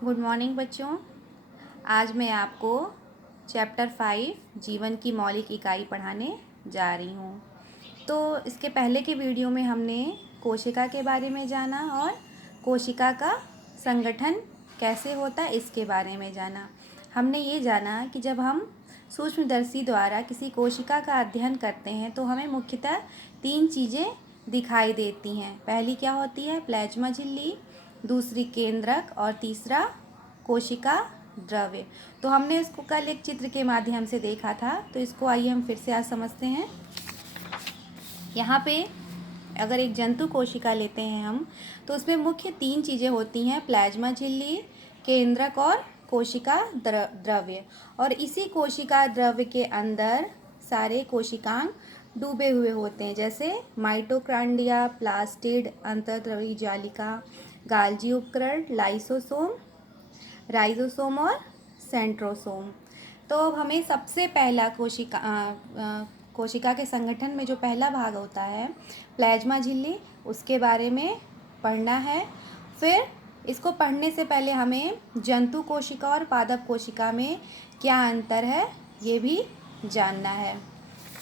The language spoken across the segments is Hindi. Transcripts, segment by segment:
गुड मॉर्निंग बच्चों। आज मैं आपको चैप्टर 5 जीवन की मौलिक इकाई पढ़ाने जा रही हूँ। तो इसके पहले के वीडियो में हमने कोशिका के बारे में जाना और कोशिका का संगठन कैसे होता है इसके बारे में जाना। हमने ये जाना कि जब हम सूक्ष्मदर्शी द्वारा किसी कोशिका का अध्ययन करते हैं तो हमें मुख्यतः 3 चीज़ें दिखाई देती हैं। पहली क्या होती है? प्लाज्मा झिल्ली, दूसरी केंद्रक और तीसरा कोशिका द्रव्य। तो हमने इसको कल एक चित्र के माध्यम से देखा था, तो इसको आइए हम फिर से आज समझते हैं। यहाँ पे अगर एक जंतु कोशिका लेते हैं हम, तो उसमें मुख्य 3 चीज़ें होती हैं: प्लाज्मा झिल्ली, केंद्रक और कोशिका द्रव्य। और इसी कोशिका द्रव्य के अंदर सारे कोशिकांग डूबे हुए होते हैं, जैसे माइटोकॉन्ड्रिया, प्लास्टिड, अंतर्द्रव्यी जालिका, गाल्जी उपकरण, लाइसोसोम, राइजोसोम और सेंट्रोसोम। तो अब हमें सबसे पहला कोशिका के संगठन में जो पहला भाग होता है प्लाज्मा झिल्ली, उसके बारे में पढ़ना है। फिर इसको पढ़ने से पहले हमें जंतु कोशिका और पादप कोशिका में क्या अंतर है ये भी जानना है।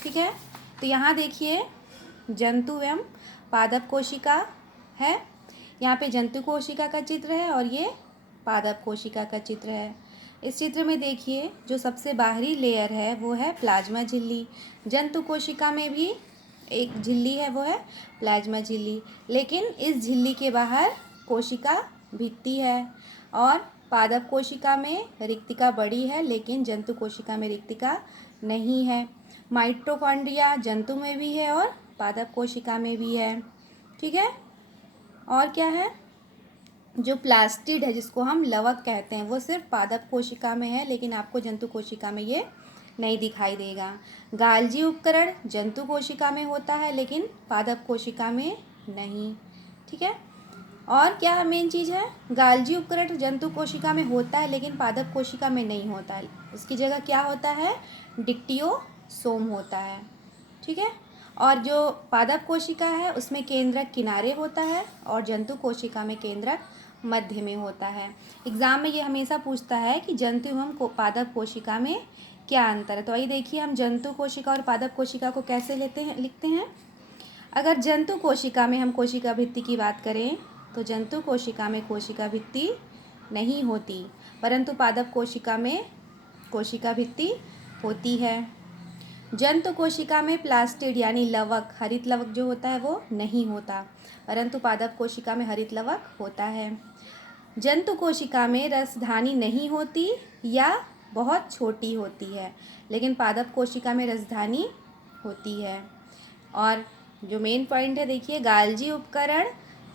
ठीक है, तो यहाँ देखिए जंतु एवं पादप कोशिका है। यहाँ पे जंतु कोशिका का चित्र है और ये पादप कोशिका का चित्र है। इस चित्र में देखिए जो सबसे बाहरी लेयर है वो है प्लाज्मा झिल्ली। जंतु कोशिका में भी एक झिल्ली है, वो है प्लाज्मा झिल्ली, लेकिन इस झिल्ली के बाहर कोशिका भित्ति है। और पादप कोशिका में रिक्तिका बड़ी है, लेकिन जंतु कोशिका में रिक्तिका नहीं है। माइटोकॉन्ड्रिया जंतु में भी है और पादप कोशिका में भी है। ठीक है, और क्या है? जो प्लास्टिड है, जिसको हम लवक कहते हैं, वो सिर्फ पादप कोशिका में है, लेकिन आपको जंतु कोशिका में ये नहीं दिखाई देगा। गाल्जी उपकरण जंतु कोशिका में होता है, लेकिन पादप कोशिका में नहीं। ठीक है, और क्या मेन चीज़ है? गाल्जी उपकरण जंतु कोशिका में होता है, लेकिन पादप कोशिका में नहीं होता है। उसकी जगह क्या होता है? डिक्टियोसोम होता है। ठीक है, और जो पादप कोशिका है उसमें केंद्रक किनारे होता है और जंतु कोशिका में केंद्रक मध्य में होता है। एग्जाम में ये हमेशा पूछता है कि जंतु एवं पादप कोशिका में क्या अंतर है। तो आइए देखिए हम जंतु कोशिका और पादप कोशिका को कैसे लिखते हैं। अगर जंतु कोशिका में हम कोशिका भित्ति की बात करें तो जंतु कोशिका में कोशिका भित्ति नहीं होती, परंतु पादप कोशिका में कोशिका भित्ति होती है। जंतु कोशिका में प्लास्टिड यानी लवक, हरित लवक जो होता है वो नहीं होता, परंतु पादप कोशिका में हरित लवक होता है। जंतु कोशिका में रसधानी नहीं होती या बहुत छोटी होती है, लेकिन पादप कोशिका में रसधानी होती है। और जो मेन पॉइंट है देखिए, गाल्जी उपकरण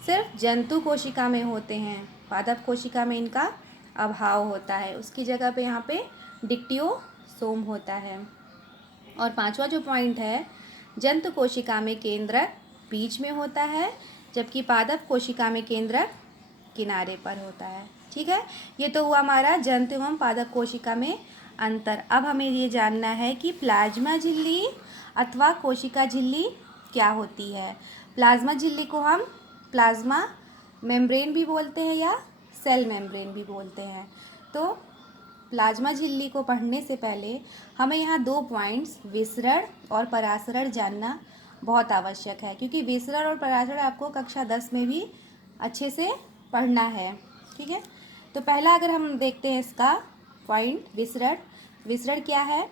सिर्फ जंतु कोशिका में होते हैं, पादप कोशिका में इनका अभाव होता है। उसकी जगह पे यहाँ पे डिक्टियोसोम होता है। और 5वां जो पॉइंट है, जंतु कोशिका में केंद्रक बीच में होता है, जबकि पादप कोशिका में केंद्रक किनारे पर होता है। ठीक है, ये तो हुआ हमारा जंतु एवं पादप कोशिका में अंतर। अब हमें ये जानना है कि प्लाज्मा झिल्ली अथवा कोशिका झिल्ली क्या होती है। प्लाज्मा झिल्ली को हम प्लाज्मा मेम्ब्रेन भी बोलते हैं या सेल मेम्ब्रेन भी बोलते हैं। तो प्लाज्मा झिल्ली को पढ़ने से पहले हमें यहाँ 2 पॉइंट्स विसरण और परासरण जानना बहुत आवश्यक है, क्योंकि विसरण और परासरण आपको कक्षा 10 में भी अच्छे से पढ़ना है। ठीक है, तो पहला अगर हम देखते हैं इसका पॉइंट विसरण। विसरण क्या है?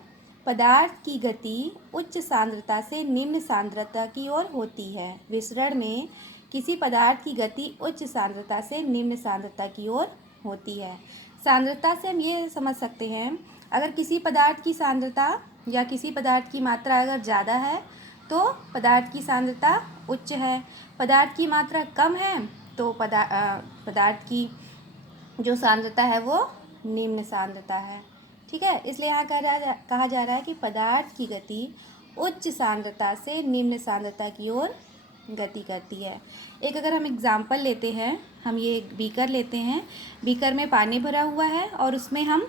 पदार्थ की गति उच्च सांद्रता से निम्न सांद्रता की ओर होती है। विसरण में किसी पदार्थ की गति उच्च सांद्रता से निम्न सांद्रता की ओर होती है। सांद्रता से हम ये समझ सकते हैं, अगर किसी पदार्थ की सांद्रता या किसी पदार्थ की मात्रा अगर ज़्यादा है तो पदार्थ की सांद्रता उच्च है, पदार्थ की मात्रा कम है तो पदार्थ की जो सांद्रता है वो निम्न सांद्रता है। ठीक है, इसलिए यहाँ कहा जा रहा है कि पदार्थ की गति उच्च सांद्रता से निम्न सांद्रता की ओर गति करती है। एक अगर हम एग्जाम्पल लेते हैं, हम ये एक बीकर लेते हैं, बीकर में पानी भरा हुआ है और उसमें हम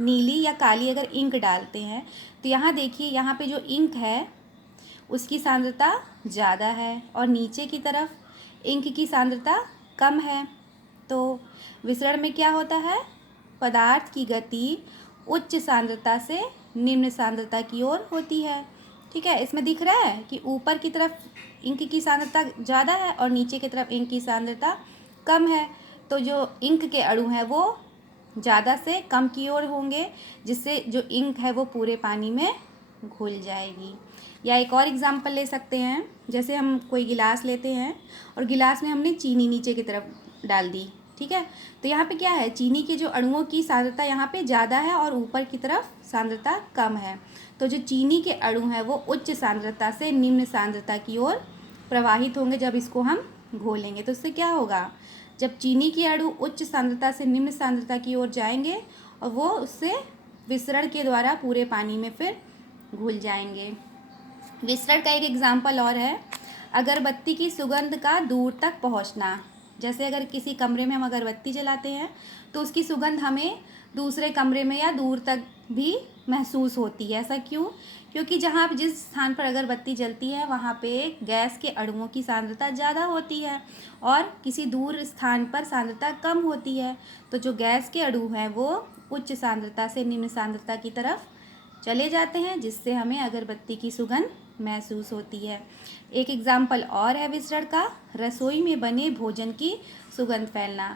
नीली या काली अगर इंक डालते हैं, तो यहाँ देखिए यहाँ पे जो इंक है उसकी सांद्रता ज़्यादा है और नीचे की तरफ इंक की सांद्रता कम है। तो विसरण में क्या होता है, पदार्थ की गति उच्च सांद्रता से निम्न सांद्रता की ओर होती है। ठीक है, इसमें दिख रहा है कि ऊपर की तरफ इंक की सांद्रता ज़्यादा है और नीचे की तरफ इंक की सांद्रता कम है। तो जो इंक के अणु हैं वो ज़्यादा से कम की ओर होंगे, जिससे जो इंक है वो पूरे पानी में घुल जाएगी। या एक और एग्जांपल ले सकते हैं, जैसे हम कोई गिलास लेते हैं और गिलास में हमने चीनी नीचे की तरफ डाल दी। ठीक है, तो यहाँ पे क्या है, चीनी के जो अणुओं की सांद्रता यहाँ पे ज़्यादा है और ऊपर की तरफ सांद्रता कम है। तो जो चीनी के अणु हैं वो उच्च सांद्रता से निम्न सांद्रता की ओर प्रवाहित होंगे जब इसको हम घोलेंगे। तो इससे क्या होगा, जब चीनी के अणु उच्च सांद्रता से निम्न सांद्रता की ओर जाएंगे और वो उससे विसरण के द्वारा पूरे पानी में फिर घुल जाएंगे। विसरण का एक एग्जाम्पल और है, अगरबत्ती की सुगंध का दूर तक पहुंचना। जैसे अगर किसी कमरे में हम अगरबत्ती जलाते हैं तो उसकी सुगंध हमें दूसरे कमरे में या दूर तक भी महसूस होती है। ऐसा क्यों? क्योंकि जहाँ जिस स्थान पर अगरबत्ती जलती है वहाँ पे गैस के अणुओं की सांद्रता ज़्यादा होती है और किसी दूर स्थान पर सांद्रता कम होती है। तो जो गैस के अणु हैं वो उच्च सांद्रता से निम्न सांद्रता की तरफ चले जाते हैं, जिससे हमें अगरबत्ती की सुगंध महसूस होती है। एक एग्जाम्पल और है विसरण का, रसोई में बने भोजन की सुगंध फैलना।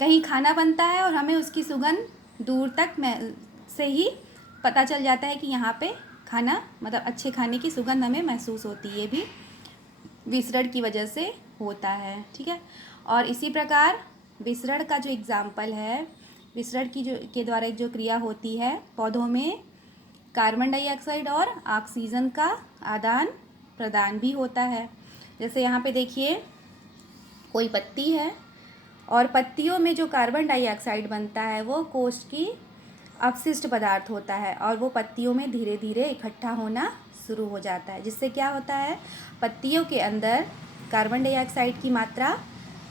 कहीं खाना बनता है और हमें उसकी सुगंध दूर तक से ही पता चल जाता है कि यहाँ पे खाना, मतलब अच्छे खाने की सुगंध हमें महसूस होती है। ये भी विसरण की वजह से होता है। ठीक है, और इसी प्रकार विसरण का जो एग्जाम्पल है, विसरण की जो के द्वारा एक जो क्रिया होती है, पौधों में कार्बन डाइऑक्साइड और ऑक्सीजन का आदान प्रदान भी होता है। जैसे यहाँ पे देखिए कोई पत्ती है और पत्तियों में जो कार्बन डाइऑक्साइड बनता है वो कोष्ठ की अपशिष्ट पदार्थ होता है और वो पत्तियों में धीरे धीरे इकट्ठा होना शुरू हो जाता है, जिससे क्या होता है, पत्तियों के अंदर कार्बन डाइऑक्साइड की मात्रा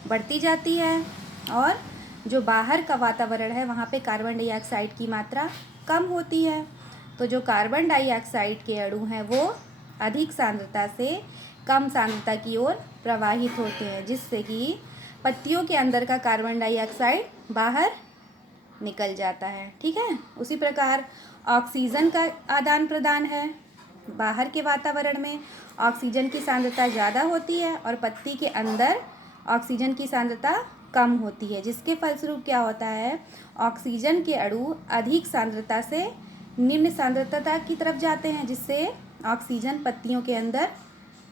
बढ़ती जाती है और जो बाहर का वातावरण है वहाँ पे कार्बन डाइऑक्साइड की मात्रा कम होती है। तो जो कार्बन डाइऑक्साइड के अणु हैं वो अधिक सांद्रता से कम सांद्रता की ओर प्रवाहित होते हैं, जिससे कि पत्तियों के अंदर का कार्बन डाइऑक्साइड बाहर निकल जाता है। ठीक है, उसी प्रकार ऑक्सीजन का आदान प्रदान है। बाहर के वातावरण में ऑक्सीजन की सांद्रता ज़्यादा होती है और पत्ती के अंदर ऑक्सीजन की सांद्रता कम होती है, जिसके फलस्वरूप क्या होता है, ऑक्सीजन के अणु अधिक सांद्रता से निम्न सांद्रता की तरफ जाते हैं, जिससे ऑक्सीजन पत्तियों के अंदर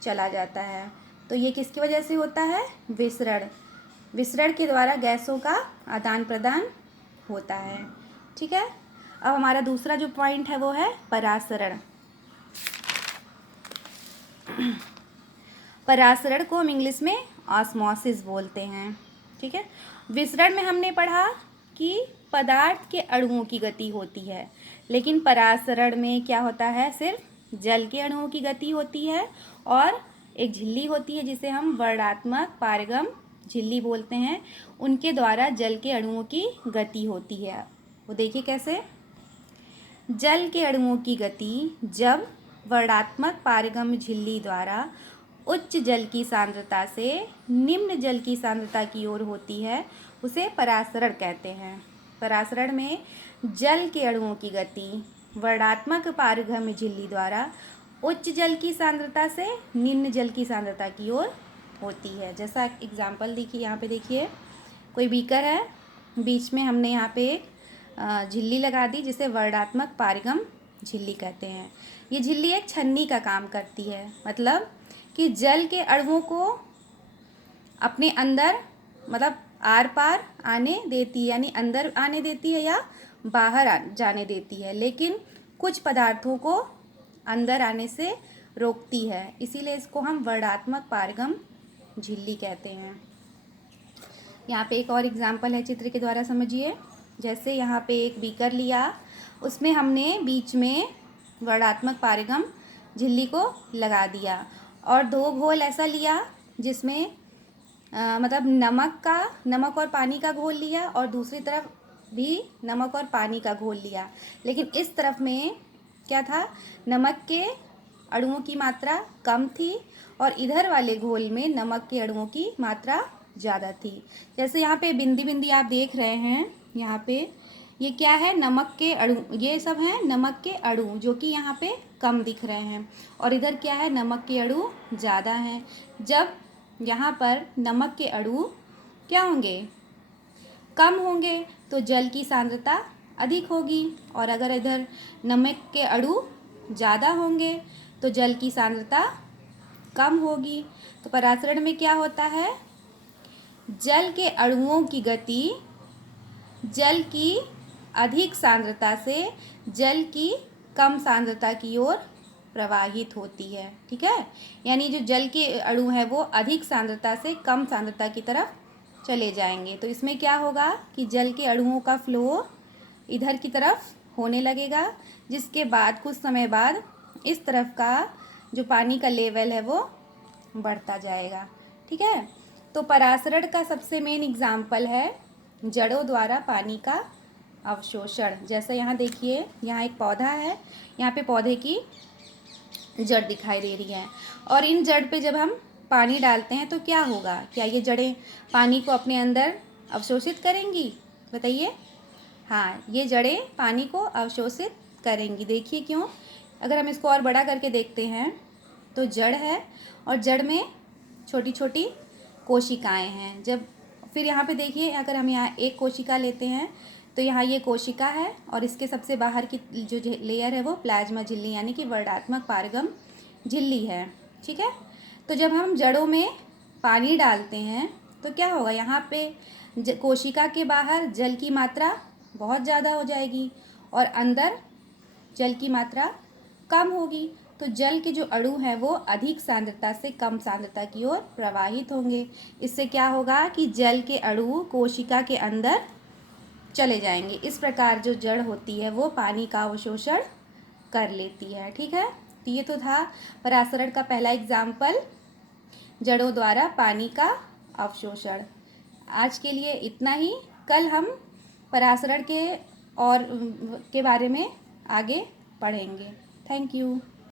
चला जाता है। तो ये किसकी वजह से होता है, विसरण। विसरण के द्वारा गैसों का आदान प्रदान होता है। ठीक है, अब हमारा दूसरा जो पॉइंट है वो है परासरण। परासरण को हम इंग्लिश में ऑस्मोसिस बोलते हैं। ठीक है, विसरण में हमने पढ़ा कि पदार्थ के अणुओं की गति होती है, लेकिन परासरण में क्या होता है, सिर्फ जल के अणुओं की गति होती है और एक झिल्ली होती है जिसे हम वर्णात्मक पारगम झिल्ली बोलते हैं, उनके द्वारा जल के अणुओं की गति होती है। वो देखिए कैसे, जल के अणुओं की गति जब वर्णात्मक पारगम झिल्ली द्वारा उच्च जल की सांद्रता से निम्न जल की सांद्रता की ओर होती है, उसे परासरण कहते हैं। परासरण में जल के अणुओं की गति वर्णात्मक पारगम झिल्ली द्वारा उच्च जल की सांद्रता से निम्न जल की सांद्रता की ओर होती है। जैसा एग्जाम्पल देखिए, यहाँ पे देखिए कोई बीकर है, बीच में हमने यहाँ पे एक झिल्ली लगा दी जिसे वर्णात्मक पारगम झिल्ली कहते हैं। ये झिल्ली एक छन्नी का काम करती है, मतलब कि जल के अणुओं को अपने अंदर, मतलब आर पार आने देती है, यानी अंदर आने देती है या बाहर जाने देती है, लेकिन कुछ पदार्थों को अंदर आने से रोकती है, इसीलिए इसको हम वर्णात्मक पारगम झिल्ली कहते हैं। यहाँ पे एक और एग्जाम्पल है, चित्र के द्वारा समझिए। जैसे यहाँ पे एक बीकर लिया, उसमें हमने बीच में वर्णात्मक पारगम झिल्ली को लगा दिया और दो घोल ऐसा लिया जिसमें मतलब नमक और पानी का घोल लिया और दूसरी तरफ भी नमक और पानी का घोल लिया, लेकिन इस तरफ में क्या था, नमक के अणुओं की मात्रा कम थी और इधर वाले घोल में नमक के अणुओं की मात्रा ज़्यादा थी। जैसे यहाँ पे बिंदी बिंदी आप देख रहे हैं, यहाँ पे ये क्या है, नमक के अणु, ये सब हैं नमक के अणु जो कि यहाँ पे कम दिख रहे हैं, और इधर क्या है, नमक के अणु ज़्यादा हैं। जब यहाँ पर नमक के अणु क्या होंगे, कम होंगे, तो जल की सांद्रता अधिक होगी, और अगर इधर नमक के अणु ज़्यादा होंगे तो जल की सांद्रता कम होगी। तो परासरण में क्या होता है, जल के अणुओं की गति जल की अधिक सांद्रता से जल की कम सांद्रता की ओर प्रवाहित होती है। ठीक है, यानी जो जल के अणु है वो अधिक सांद्रता से कम सांद्रता की तरफ चले जाएंगे। तो इसमें क्या होगा कि जल के अणुओं का फ्लो इधर की तरफ होने लगेगा, जिसके बाद कुछ समय बाद इस तरफ का जो पानी का लेवल है वो बढ़ता जाएगा। ठीक है, तो परासरण का सबसे मेन एग्जाम्पल है जड़ों द्वारा पानी का अवशोषण। जैसे यहाँ देखिए, यहाँ एक पौधा है, यहाँ पे पौधे की जड़ दिखाई दे रही है, और इन जड़ पे जब हम पानी डालते हैं तो क्या होगा, क्या ये जड़ें पानी को अपने अंदर अवशोषित करेंगी, बताइए। हाँ, ये जड़ें पानी को अवशोषित करेंगी। देखिए क्यों, अगर हम इसको और बड़ा करके देखते हैं तो जड़ है और जड़ में छोटी छोटी कोशिकाएं हैं। जब फिर यहाँ पे देखिए, अगर हम यहाँ एक कोशिका लेते हैं तो यहाँ ये कोशिका है, और इसके सबसे बाहर की जो लेयर है वो प्लाज्मा झिल्ली यानी कि वर्णात्मक पारगम झिल्ली है। ठीक है, तो जब हम जड़ों में पानी डालते हैं तो क्या होगा, यहाँ पे कोशिका के बाहर जल की मात्रा बहुत ज़्यादा हो जाएगी और अंदर जल की मात्रा कम होगी। तो जल के जो अणु हैं वो अधिक सांद्रता से कम सांद्रता की ओर प्रवाहित होंगे। इससे क्या होगा कि जल के अणु कोशिका के अंदर चले जाएंगे। इस प्रकार जो जड़ होती है वो पानी का अवशोषण कर लेती है। ठीक है, तो ये तो था परासरण का पहला एग्जाम्पल, जड़ों द्वारा पानी का अवशोषण। आज के लिए इतना ही, कल हम परासरण के और के बारे में आगे पढ़ेंगे। Thank you.